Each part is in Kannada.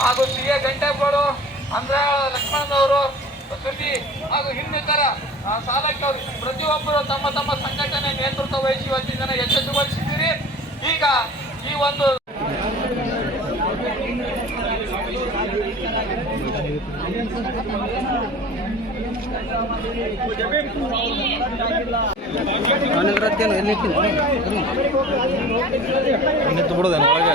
ಹಾಗೂ ಸಿ ಎ ಅಂದ್ರೆ ಅಂದ್ರ ಲಕ್ಷ್ಮಣನವರು ಶ್ರುತಿ ಹಾಗೂ ಇನ್ನಿತರ ಆ, ಸಾಲಕ್ಕವರು ಪ್ರತಿಯೊಬ್ಬರು ತಮ್ಮ ತಮ್ಮ ಸಂಘಟನೆ ನೇತೃತ್ವ ವಹಿಸಿ ಇವತ್ತಿನ ದಿನ ಯಶಸ್ವಿಗೊಳಿಸಿದ್ದೀರಿ ಈಗ ಈ ಒಂದು ಎಲ್ಲಿ ನಿಂತು ಬಿಡೋದೇನು ಒಳಗೆ?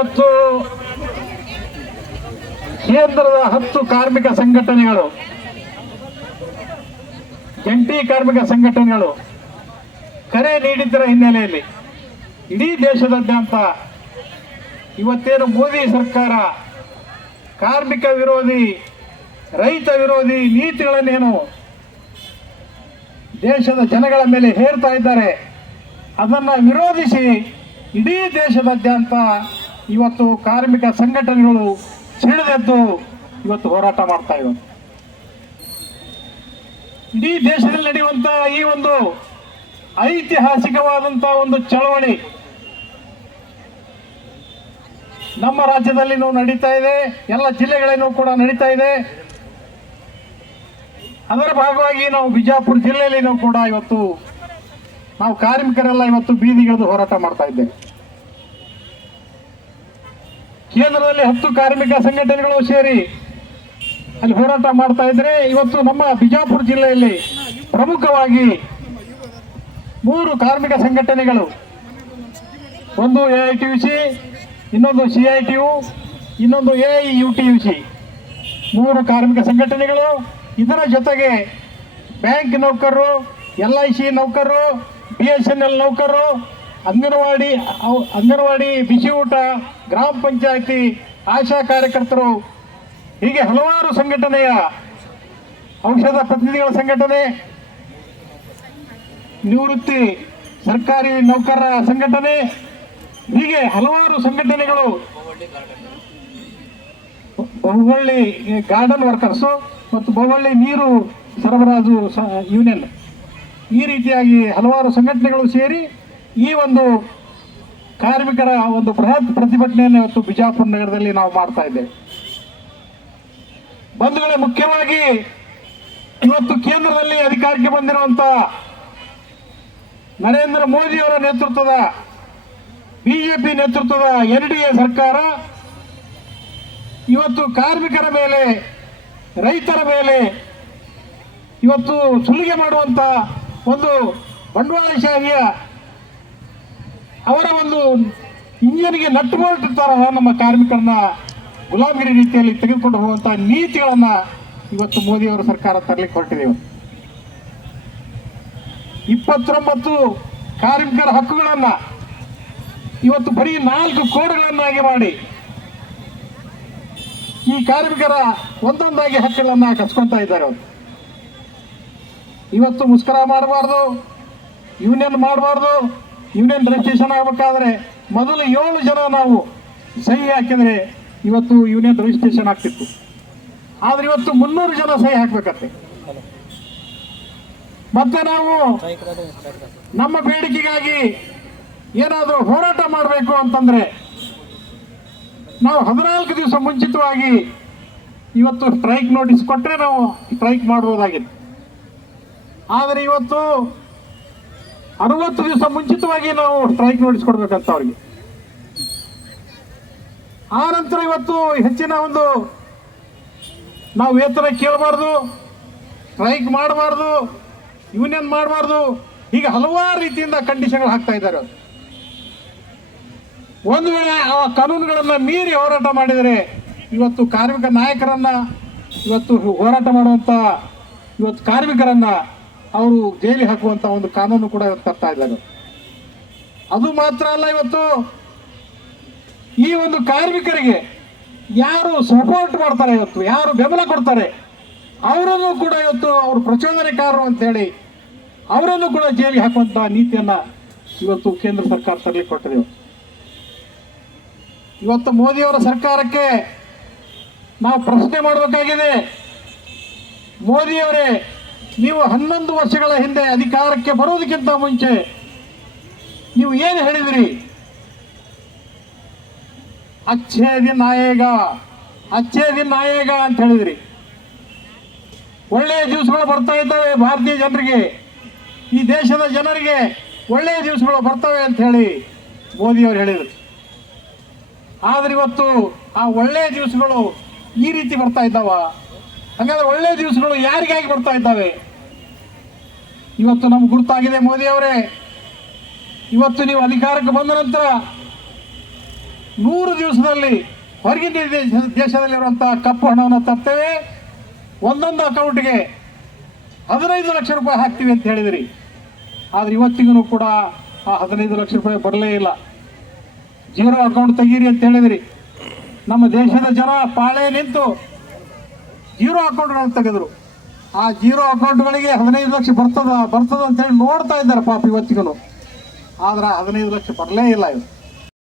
ಇವತ್ತು ಕೇಂದ್ರದ ಹತ್ತು ಕಾರ್ಮಿಕ ಸಂಘಟನೆಗಳು. ಜಂಟಿ ಕಾರ್ಮಿಕ ಸಂಘಟನೆಗಳು ಕರೆ ನೀಡಿದ್ದರ ಹಿನ್ನೆಲೆಯಲ್ಲಿ ಇಡೀ ದೇಶದಾದ್ಯಂತ ಇವತ್ತೇನು ಮೋದಿ ಸರ್ಕಾರ ಕಾರ್ಮಿಕ ವಿರೋಧಿ, ರೈತ ವಿರೋಧಿ ನೀತಿಗಳನ್ನೇನು ದೇಶದ ಜನಗಳ ಮೇಲೆ ಹೇರ್ತಾ ಇದ್ದಾರೆ, ಅದನ್ನು ವಿರೋಧಿಸಿ ಇಡೀ ದೇಶದಾದ್ಯಂತ ಇವತ್ತು ಕಾರ್ಮಿಕ ಸಂಘಟನೆಗಳು ಸಿಡಿದೆದ್ದು ಇವತ್ತು ಹೋರಾಟ ಮಾಡ್ತಾ ಇವೆ. ಇಡೀ ದೇಶದಲ್ಲಿ ನಡೆಯುವಂತ ಈ ಒಂದು ಐತಿಹಾಸಿಕವಾದಂತ ಒಂದು ಚಳವಳಿ ನಮ್ಮ ರಾಜ್ಯದಲ್ಲಿನೂ ನಡೀತಾ ಇದೆ, ಎಲ್ಲ ಜಿಲ್ಲೆಗಳಲ್ಲೂ ಕೂಡ ನಡೀತಾ ಇದೆ. ಅದರ ಭಾಗವಾಗಿ ನಾವು ಬಿಜಾಪುರ ಜಿಲ್ಲೆಯಲ್ಲಿನೂ ಕೂಡ ಇವತ್ತು ನಾವು ಕಾರ್ಮಿಕರೆಲ್ಲ ಇವತ್ತು ಬೀದಿಗಿಳಿದು ಹೋರಾಟ ಮಾಡ್ತಾ ಇದ್ದೇವೆ. ಕೇಂದ್ರದಲ್ಲಿ ಹತ್ತು ಕಾರ್ಮಿಕ ಸಂಘಟನೆಗಳು ಸೇರಿ ಅಲ್ಲಿ ಹೋರಾಟ ಮಾಡ್ತಾ ಇದ್ರೆ ಇವತ್ತು ನಮ್ಮ ಬಿಜಾಪುರ ಜಿಲ್ಲೆಯಲ್ಲಿ ಪ್ರಮುಖವಾಗಿ ಮೂರು ಕಾರ್ಮಿಕ ಸಂಘಟನೆಗಳು. ಒಂದು A I T U C ಇನ್ನೊಂದು ಸಿ ಐ ಟಿ ಯು ಇನ್ನೊಂದು A I U T U C ಮೂರು ಕಾರ್ಮಿಕ ಸಂಘಟನೆಗಳು. ಇದರ ಜೊತೆಗೆ ಬ್ಯಾಂಕ್ ನೌಕರರು ಎಲ್ ಐ ಸಿ ನೌಕರರು ಬಿ ಎಸ್ ಎನ್ ಎಲ್ ನೌಕರರು ಅಂಗನವಾಡಿ ಅಂಗನವಾಡಿ ಬಿಸಿ ಊಟ, ಗ್ರಾಮ ಪಂಚಾಯತಿ, ಆಶಾ ಕಾರ್ಯಕರ್ತರು, ಹೀಗೆ ಹಲವಾರು ಸಂಘಟನೆಯ ಔಷಧ ಪ್ರತಿನಿಧಿಗಳ ಸಂಘಟನೆ, ನಿವೃತ್ತಿ ಸರ್ಕಾರಿ ನೌಕರರ ಸಂಘಟನೆ, ಹೀಗೆ ಹಲವಾರು ಸಂಘಟನೆಗಳು, ಬಹುವಳ್ಳಿ ಗಾರ್ಡನ್ ವರ್ಕರ್ಸು ಮತ್ತು ಬಹುವಳ್ಳಿ ನೀರು ಸರಬರಾಜು ಯೂನಿಯನ್. ಈ ರೀತಿಯಾಗಿ ಹಲವಾರು ಸಂಘಟನೆಗಳು ಸೇರಿ ಈ ಒಂದು ಕಾರ್ಮಿಕರ ಒಂದು ಬೃಹತ್ ಪ್ರತಿಭಟನೆಯನ್ನು ಇವತ್ತು ಬಿಜಾಪುರ ನಗರದಲ್ಲಿ ನಾವು ಮಾಡ್ತಾ ಇದ್ದೇವೆ. ಬಂಧುಗಳೇ, ಮುಖ್ಯವಾಗಿ ಇವತ್ತು ಕೇಂದ್ರದಲ್ಲಿ ಅಧಿಕಾರಕ್ಕೆ ಬಂದಿರುವಂತ ನರೇಂದ್ರ ಮೋದಿಯವರ ನೇತೃತ್ವದ ಬಿಜೆಪಿ ನೇತೃತ್ವದ ಎನ್ ಡಿ ಎ ಸರ್ಕಾರ ಇವತ್ತು ಕಾರ್ಮಿಕರ ಮೇಲೆ, ರೈತರ ಮೇಲೆ ಇವತ್ತು ಸುಲಿಗೆ ಮಾಡುವಂತ ಒಂದು ಬಂಡವಾಳಶಾಹಿಯ ಅವರ ಒಂದು ಇಂಜಿನ್ಗೆ ನಟ್ಟು ಬೋಲ್ಟ್ ತರ ನಮ್ಮ ಕಾರ್ಮಿಕರನ್ನ ಗುಲಾಮಗಿರಿ ರೀತಿಯಲ್ಲಿ ತೆಗೆದುಕೊಂಡು ಹೋಗುವಂತ ನೀತಿಗಳನ್ನ ಇವತ್ತು ಮೋದಿಯವರ ಸರ್ಕಾರ ತರಲಿಕ್ಕೆ ಹೊರಟಿದೆ ಇವತ್ತು. ಇಪ್ಪತ್ತೊಂಬತ್ತು ಕಾರ್ಮಿಕರ ಹಕ್ಕುಗಳನ್ನ ಇವತ್ತು ಬರೀ ನಾಲ್ಕು ಕೋಡ್ಗಳನ್ನಾಗಿ ಮಾಡಿ ಈ ಕಾರ್ಮಿಕರ ಒಂದೊಂದಾಗಿ ಹಕ್ಕುಗಳನ್ನ ಕಸ್ಕೊಂತ ಇದ್ದಾರೆ ಅವರು. ಇವತ್ತು ಮುಸ್ಕರ ಮಾಡಬಾರ್ದು, ಯೂನಿಯನ್ ಮಾಡಬಾರ್ದು ಯೂನಿಯನ್ ರಿಜಿಸ್ಟ್ರೇಷನ್ ಆಗಬೇಕಾದ್ರೆ ಮೊದಲು ಏಳು ಜನ ನಾವು ಸಹಿ ಹಾಕಿದ್ರೆ ಇವತ್ತು ಯೂನಿಯನ್ ರಿಜಿಸ್ಟ್ರೇಷನ್ ಆಗ್ತಿತ್ತು. ಆದರೆ ಇವತ್ತು ಮುನ್ನೂರು ಜನ ಸಹಿ ಹಾಕ್ಬೇಕತ್ತೆ ಮತ್ತೆ ನಾವು ನಮ್ಮ ಬೇಡಿಕೆಗಾಗಿ ಏನಾದರೂ ಹೋರಾಟ ಮಾಡಬೇಕು ಅಂತಂದ್ರೆ ನಾವು ಹದಿನಾಲ್ಕು ದಿವಸ ಮುಂಚಿತವಾಗಿ ಇವತ್ತು ಸ್ಟ್ರೈಕ್ ನೋಟಿಸ್ ಕೊಟ್ಟರೆ ನಾವು ಸ್ಟ್ರೈಕ್ ಮಾಡ್ಬೋದಾಗಿತ್ತು ಆದರೆ ಇವತ್ತು ಅರವತ್ತು ದಿವಸ ಮುಂಚಿತವಾಗಿ ನಾವು ಸ್ಟ್ರೈಕ್ ನೋಟಿಸ್ ಕೊಡ್ಬೇಕಂತ ಅವ್ರಿಗೆ. ಆ ನಂತರ ಇವತ್ತು ಹೆಚ್ಚಿನ ಒಂದು ನಾವು ವೇತನ ಕೇಳಬಾರ್ದು ಸ್ಟ್ರೈಕ್ ಮಾಡಬಾರ್ದು ಯೂನಿಯನ್ ಮಾಡಬಾರ್ದು, ಹೀಗೆ ಹಲವಾರು ರೀತಿಯಿಂದ ಕಂಡೀಷನ್ಗಳು ಹಾಕ್ತಾ ಇದ್ದಾರೆ ಒಂದು ವೇಳೆ ಆ ಕಾನೂನುಗಳನ್ನು ಮೀರಿ ಹೋರಾಟ ಮಾಡಿದರೆ ಇವತ್ತು ಕಾರ್ಮಿಕ ನಾಯಕರನ್ನ, ಇವತ್ತು ಹೋರಾಟ ಮಾಡುವಂತ ಇವತ್ತು ಕಾರ್ಮಿಕರನ್ನ ಅವರು ಜೈಲಿಗೆ ಹಾಕುವಂತ ಒಂದು ಕಾನೂನು ಕೂಡ ಇವತ್ತು ತರ್ತಾ ಇದ್ದಾರೆ ಅದು ಮಾತ್ರ ಅಲ್ಲ ಇವತ್ತು ಈ ಒಂದು ಕಾರ್ಮಿಕರಿಗೆ ಯಾರು ಸಪೋರ್ಟ್ ಮಾಡ್ತಾರೆ ಇವತ್ತು, ಯಾರು ಬೆಂಬಲ ಕೊಡ್ತಾರೆ, ಅವರನ್ನು ಕೂಡ ಇವತ್ತು ಅವರು ಪ್ರಚೋದನೆಕಾರರು ಅಂತ ಹೇಳಿ ಅವರನ್ನು ಕೂಡ ಜೈಲಿಗೆ ಹಾಕುವಂತ ನೀತಿಯನ್ನ ಇವತ್ತು ಕೇಂದ್ರ ಸರ್ಕಾರ ತರಲಿಕ್ಕೆ ಕೊಟ್ಟಿದೆ. ಇವತ್ತು ಮೋದಿಯವರ ಸರ್ಕಾರಕ್ಕೆ ನಾವು ಪ್ರಶ್ನೆ ಮಾಡಬೇಕಾಗಿದೆ ಮೋದಿಯವರೇ ನೀವು ಹನ್ನೊಂದು ವರ್ಷಗಳ ಹಿಂದೆ ಅಧಿಕಾರಕ್ಕೆ ಬರೋದಕ್ಕಿಂತ ಮುಂಚೆ ನೀವು ಏನು ಹೇಳಿದಿರಿ? ಅಚ್ಚೇ ದಿನ ಆಯೇಗ ಅಚ್ಚೇ ದಿನ ಆಯೇಗ ಅಂತ ಹೇಳಿದಿರಿ. ಒಳ್ಳೆಯ ದಿವಸಗಳು ಬರ್ತಾ ಇದ್ದಾವೆ ಭಾರತೀಯ ಜನರಿಗೆ. ಈ ದೇಶದ ಜನರಿಗೆ ಒಳ್ಳೆಯ ದಿವಸಗಳು ಬರ್ತವೆ ಅಂತ ಹೇಳಿ ಮೋದಿಯವರು ಹೇಳಿದರು. ಆದ್ರೆ ಇವತ್ತು ಆ ಒಳ್ಳೆಯ ದಿವಸಗಳು ಈ ರೀತಿ ಬರ್ತಾ ಇದ್ದಾವ? ಹಾಗಾದ್ರೆ ಒಳ್ಳೆ ದಿವಸಗಳು ಯಾರಿಗಾಗಿ ಬರ್ತಾ ಇದ್ದಾವೆ? ಇವತ್ತು ನಮ್ಗೆ ಗುರುತಾಗಿದೆ ಮೋದಿ ಅವರೇ. ಇವತ್ತು ನೀವು ಅಧಿಕಾರಕ್ಕೆ ಬಂದ ನಂತರ ನೂರು ದಿವಸದಲ್ಲಿ ಹೊರಗಿನ ದೇಶ ದೇಶದಲ್ಲಿರುವಂತಹ ಕಪ್ಪು ಹಣವನ್ನು ತರ್ತೇವೆ. ಒಂದೊಂದು ಅಕೌಂಟ್ಗೆ ಹದಿನೈದು ಲಕ್ಷ ರೂಪಾಯಿ ಹಾಕ್ತೀವಿ ಅಂತ ಹೇಳಿದಿರಿ. ಆದ್ರೆ ಇವತ್ತಿಗೂ ಕೂಡ ಆ ಹದಿನೈದು ಲಕ್ಷ ರೂಪಾಯಿ ಬರಲೇ ಇಲ್ಲ. ಜೀರೋ ಅಕೌಂಟ್ ತೆಗೀರಿ ಅಂತ ಹೇಳಿದಿರಿ. ನಮ್ಮ ದೇಶದ ಜನ ಪಾಳೆ ನಿಂತು ಜೀರೋ ಅಕೌಂಟ್ಗಳನ್ನು ತೆಗೆದ್ರು. ಆ ಜೀರೋ ಅಕೌಂಟ್ಗಳಿಗೆ ಹದಿನೈದು ಲಕ್ಷ ಬರ್ತದ ಬರ್ತದ ಅಂತ ಹೇಳಿ ನೋಡ್ತಾ ಇದ್ದಾರೆ ಪಾಪ ಇವತ್ತಿಗೂ ಆದ್ರೆ ಹದಿನೈದು ಲಕ್ಷ ಬರಲೇ ಇಲ್ಲ ಇದು